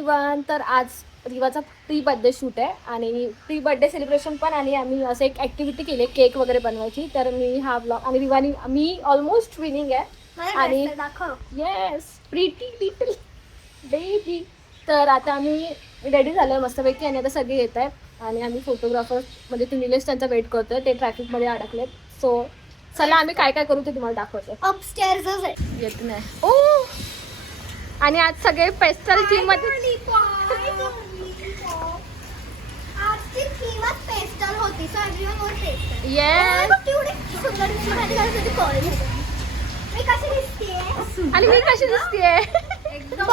Everyone. तर आज रिवाचा pre birthday shoot आहे आणि प्री बर्थडे सेलिब्रेशन पण आणि आम्ही असं एक ॲक्टिव्हिटी केली केक वगैरे बनवायची. तर मी हा ब्लॉग आणि रिवानी मी ऑलमोस्ट विनिंग आहे आणि येस प्रीटी लिटल बेबी. तर आता आम्ही रेडी झालो आहे मस्तपैकी आणि आता सगळे येत आहेत आणि आम्ही फोटोग्राफर म्हणजे ते निलेश त्यांचा वेट करतोय. ते ट्रॅफिकमध्ये अडकलेत. सो चला आम्ही काय काय करू ते तुम्हाला दाखवतो. अपस्टेअर्सच आहे. येत नाही ओ. आणि आज सगळे पेस्टल थीम मध्ये आजची थीमच पेस्टल होती. So everyone was pastel. Yes. केवढी सुंदर दिसते माहिती का तुझी कॉलेज. मी कशी दिसते आणि मी कशी दिसतेय एकदम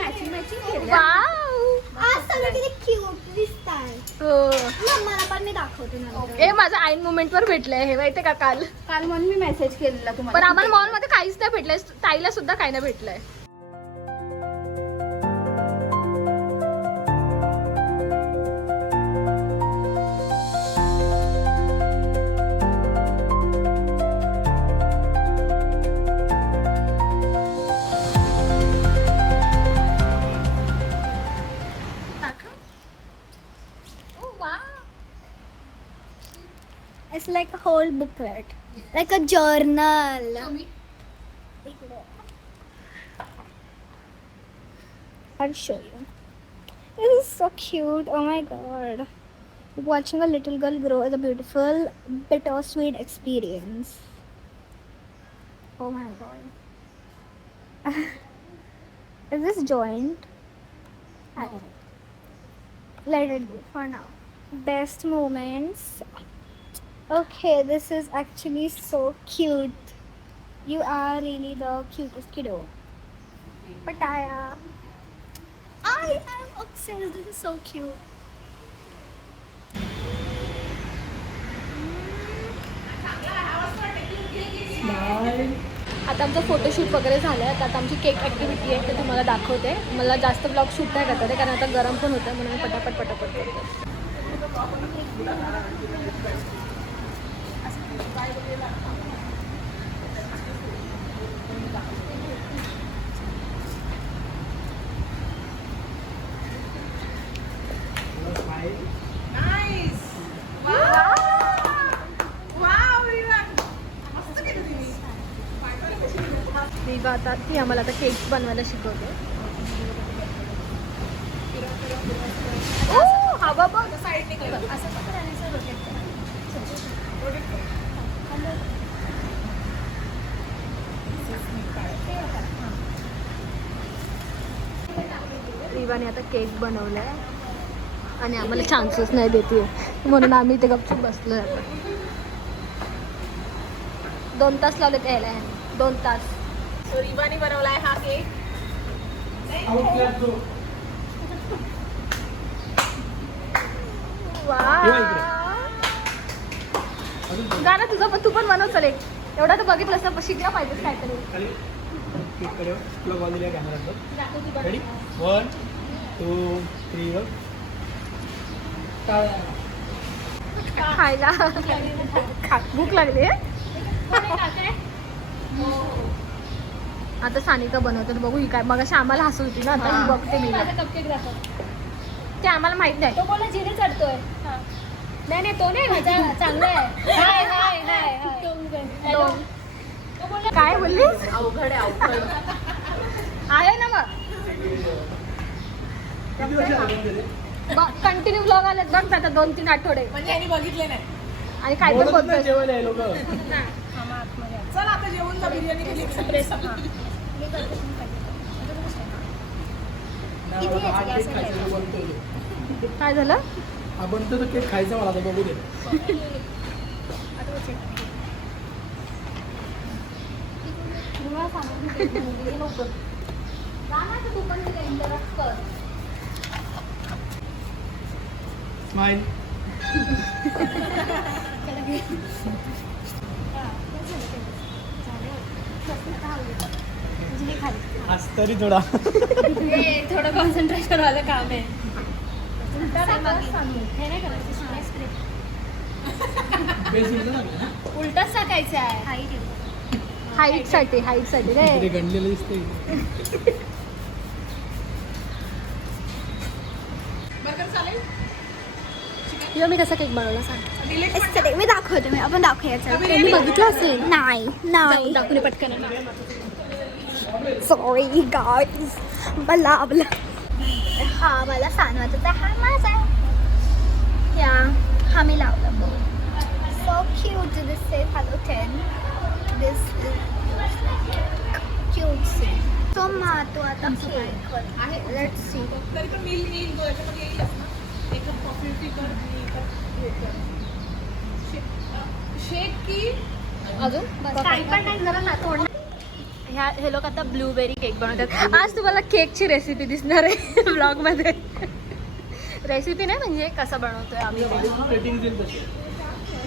मॅचिंग मॅचिंग. वाव. आज सगळे किती क्यूट दिसतात. हो. मला पण मी दाखवते नंतर. हे माझं आईन मोमेंट वर भेटलंय हे माहितीये का काल म्हणून मी मेसेज केलेला पण आम्हाला मॉल मध्ये काहीच नाही भेटलंय. ताईला सुद्धा काही नाही भेटलंय. It's like a whole booklet, like a journal. I'll show you. This is so cute. Oh my god. Watching a little girl grow is a beautiful, bittersweet experience. Oh my god. Is this joint? Let it be for now. Best moments. Okay, this is actually so cute. You are really the cutest kiddo. Pattaya. I am obsessed. This is so cute. आता आमचं photoshoot वगैरे झालं आहे. आता आमची cake activity आहे ते तुम्हाला दाखवते. मला जास्त ब्लॉग शूट नाही करता कारण आता गरम पण होतं म्हणून मी पटापट करते. आता ती आम्हाला आता केक बनवायला शिकवते. हवा बघ साईडने असं रिवाने आता केक बनवलाय आणि आम्हाला चान्सेस नाही देते म्हणून आम्ही इथे गपचूप बसलोय. आता 2 तास लावले यायला. 2 तास. सो रिवानी बनवलाय हा केक. गाणं तुझं पण तू पण बनव. चल एवढा तर बघितलं असं शिकला पाहिजे काहीतरी. रेडी 1 2 3 खायला भूक लागली आहे. आता सानिका बनवतात बघू ही काय. मग अशी आम्हाला हसू होती ना. आता ही बघते मी ते आम्हाला माहित नाही. तो बोला जिरे चढतोय. नाही तो नाही माझा चांगला आहे. हाय हाय हाय हाय. काय बोललीस. अवघड आहे ना मग कंटिन्यू ब्लॉग आले बघ आता 2-3 आठवडे म्हणजे यांनी बघितले नाही. आणि काय तर बोलतोय. जेवण आहे लोक. चल आता जेवून जा. बिर्याणी केली एक्सप्रेस. काय झालं. आपण तर केक खायचा मला आता बघू दे. स्माइल. आज तरी थोडा थोडं कॉन्सन्ट्रेशन वालं काम आहे. उलटाच टाकायचं आहे. हाईट साठी रे. गणलेलं दिसतंय. किंवा मी कसा केक बनवला सांग. Aesthetic. मी दाखवते मी आपण दाखवूयाचं त्यांनी बघितलं असेल. नाही नाही दाखवले पटकन. सॉरी गाईज मला हा मला सांगवायचा हा माझा या हा मी लावला सो क्यूट दिस से हॅलो 10 दिस क्यूट सी सो तू आता आहे लेट्स सी तरी पण मिल येईल तो याच्यामध्ये येईलच ना. एक कप कॉफी टी कर आणि एक कप हे कर. शेक की अजून काही पण नाही जरा ना थोडं हे लोक आता ब्लूबेरी केक बनवतात. आज तुम्हाला केकची रेसिपी दिसणार आहे ब्लॉगमध्ये. रेसिपी नाही म्हणजे कसं बनवतोय आम्ही. प्लेटिंग देईल तशी.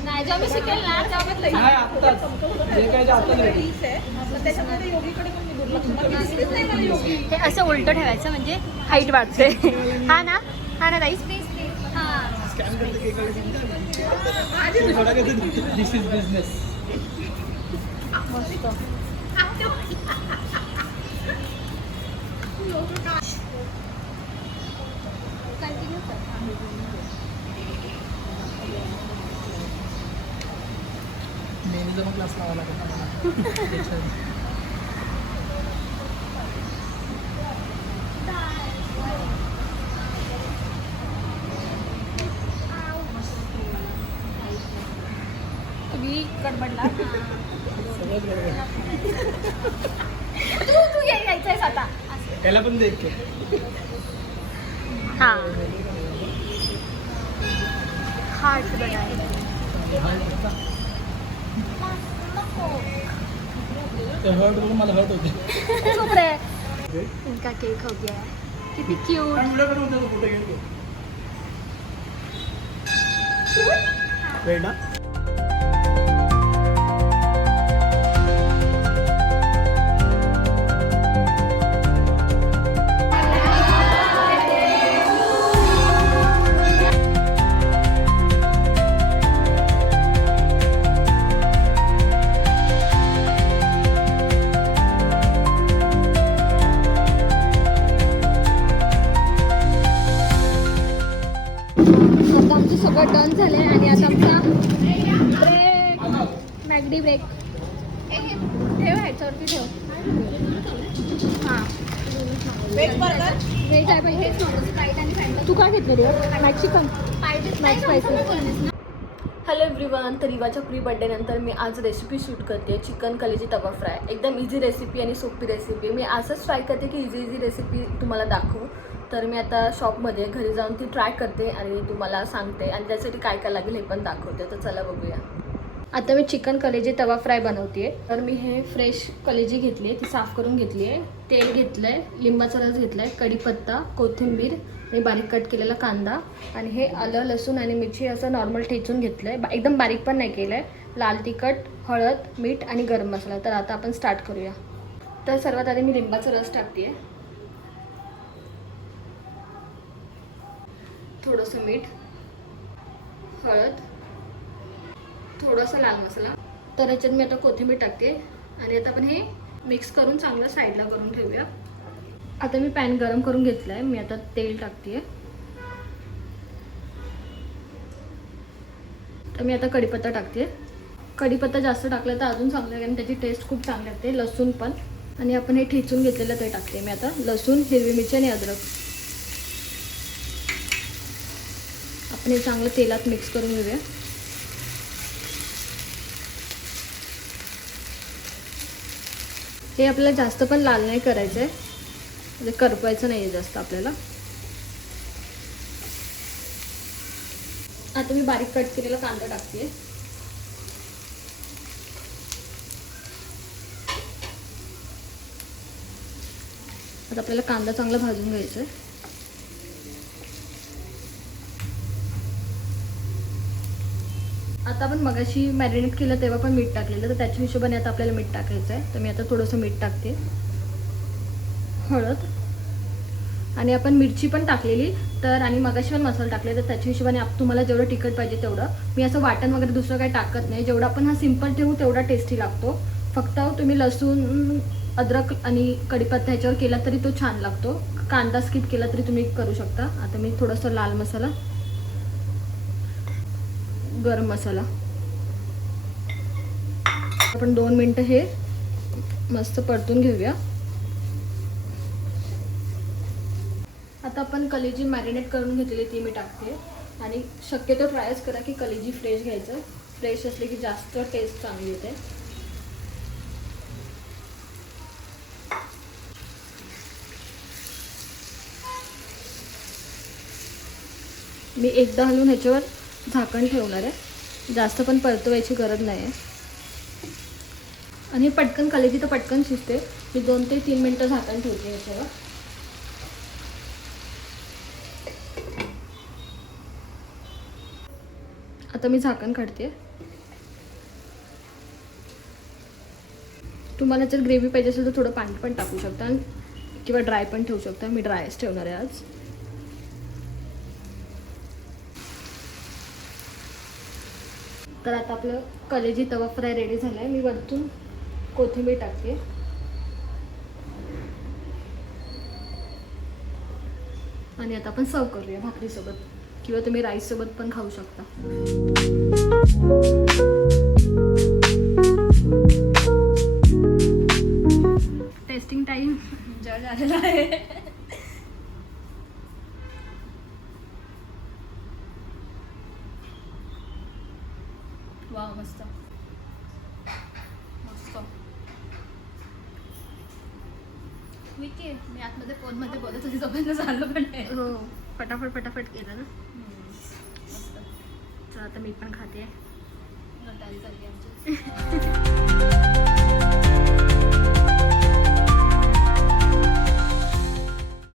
नाही जेव्हा मी शिकेल ना तेव्हा नाही आत्ताच जे काय ते आत्ताच ready. पीस आहे पण त्याच्यामध्ये योगीकडे पण मी दुर्लक्ष मला दिसलीच नाही मला योगी. हे असं उलटं ठेवायचं म्हणजे हाईट वाढते. हा ना ताई प्लीज हां. स्कॅन करते केक थोडा काय दिस इज बिझनेस. मस्त. मेहंदीचा मग क्लास लावा लागेल आम्हाला. तुम्ही कडबडला. सगळंच बरोबर. तू यायचंयस आता. त्याला पण दे एक केक. हां हार्ट बनायला. ते हर्ट बघून मला हर्ट होते. चुप रे. इनका केक हो गया है. किती क्यूट. व्हिडिओ करून फोटो घेऊन वेट ना. आता आमचं सगळं डन झालं आहे आणि आता आमचा ब्रेक मॅगडी ब्रेक ठेव ह्याच्यावरती ठेव. हां वेज बर्गर व्हेज आहे पण हेच नव्हतं स्प्राईट आणि फॅन्टा. तू काय घेतलं रे Mexican max spicy. Hello everyone. तर रिवाच्या प्री बर्थडे नंतर मी आज रेसिपी शूट करते चिकन कलेजी तवा फ्राय. एकदम इझी रेसिपी आणि सोपी रेसिपी. मी असंच ट्राय करते की इझी रेसिपी तुम्हाला दाखवू. तर मी आता शॉपमध्ये घरी जाऊन ती ट्राय करते आणि तुम्हाला सांगते आणि त्यासाठी काय काय लागेल हे पण दाखवते. तर चला बघूया. आता मी चिकन कलेजी तवा फ्राय बनवते. तर मी हे फ्रेश कलेजी घेतली आहे ती साफ करून घेतली आहे. तेल घेतलं आहे, लिंबाचा रस घेतला आहे, कढीपत्ता, कोथिंबीर आणि बारीक कट केलेला कांदा आणि हे आलं लसूण आणि मिरची असं नॉर्मल ठेचून घेतलं आहे. एकदम बारीक पण नाही केलं आहे. लाल तिखट, हळद, मीठ आणि गरम मसाला. तर आता आपण स्टार्ट करूया. तर सर्वात आधी मी लिंबाचा रस टाकते आहे, थोडंसं मीठ, हळद, थोडासा लाल मसाला. तर ह्याच्यात मी आता कोथिंबीर टाकते आणि आता आपण हे मिक्स करून चांगलं साईडला करून ठेवूया. आता मी पॅन गरम करून घेतलं आहे. मी आता तेल टाकते. तर मी आता कढीपत्ता टाकते. कढीपत्ता जास्त टाकला तर अजून चांगलं आहे कारण त्याची टेस्ट खूप चांगली लागते. लसूण पण आणि आपण हे ठेचून घेतलेलं ते टाकते मी आता. लसूण, हिरवी मिरची आणि अद्रक आपण हे चांगलं तेलात मिक्स करून घेऊया. हे आपल्याला जास्त पण लाल नाही करायचं आहे म्हणजे करपायचं नाही आहे जास्त आपल्याला. आता मी बारीक कट केलेला कांदा टाकते. आता आपल्याला कांदा चांगला भाजून घ्यायचा आहे. आता आपण मगाशी मॅरिनेट केलं तेव्हा पण मीठ टाकलेलं तर त्याच्या हिशोबाने आता आपल्याला मीठ टाकायचं आहे. तर मी आता थोडंसं मीठ टाकते, हळद आणि आपण मिरची पण टाकलेली तर आणि मगाशी पण मसाला टाकले तर त्याच्या हिशोबाने तुम्हाला जेवढं तिखट पाहिजे तेवढं. मी असं वाटण वगैरे दुसरं काही टाकत नाही. जेवढा आपण हा सिंपल ठेवू तेवढा टेस्टी लागतो. फक्त तुम्ही लसूण, अद्रक आणि कढीपत्ता ह्याच्यावर केला तरी तो छान लागतो. कांदा स्किप केला तरी तुम्ही करू शकता. आता मी थोडंसं लाल मसाला, गरम मसाला. आपण 2 मिनटं हे मस्त परतून घेऊया. आता आपण कलेजी मॅरिनेट करून घेतलेली ती मी टाकते. आणि शक्यतो ट्रायच करा की कलेजी फ्रेश घ्यायचं. फ्रेश असले की जास्त टेस्ट चांगली येते. मी एकदा हलवून ह्याच्यावर झाकण ठेवणार आहे. जास्त पण परतवायची गरज नाही आहे. आणि पटकन कलेजी तर पटकन शिजते. मी 2 ते 3 मिनटं झाकण ठेवते ह्याच्यावर. आता मी झाकण काढते. तुम्हाला जर ग्रेव्ही पाहिजे असेल तर थोडं पाणी पण टाकू शकता किंवा ड्राय पण ठेवू शकता. मी ड्रायच ठेवणार आहे आज. तर आता आपलं कलेजी तवा फ्राय रेडी झाला आहे. मी वरतून कोथिंबीर टाकते. आणि आता आपण सर्व करूया भाकरीसोबत किंवा तुम्ही राईससोबत पण खाऊ शकता. टेस्टिंग टाइम जज आलेला आहे. वा मस्त मस्त. मी आतमध्ये फोनमध्ये बोलत होती तोपर्यंत झालं पण नाही. हो फटाफट फटाफट केलं ना. मस्त. तर आता मी पण खाते. चालली आमची.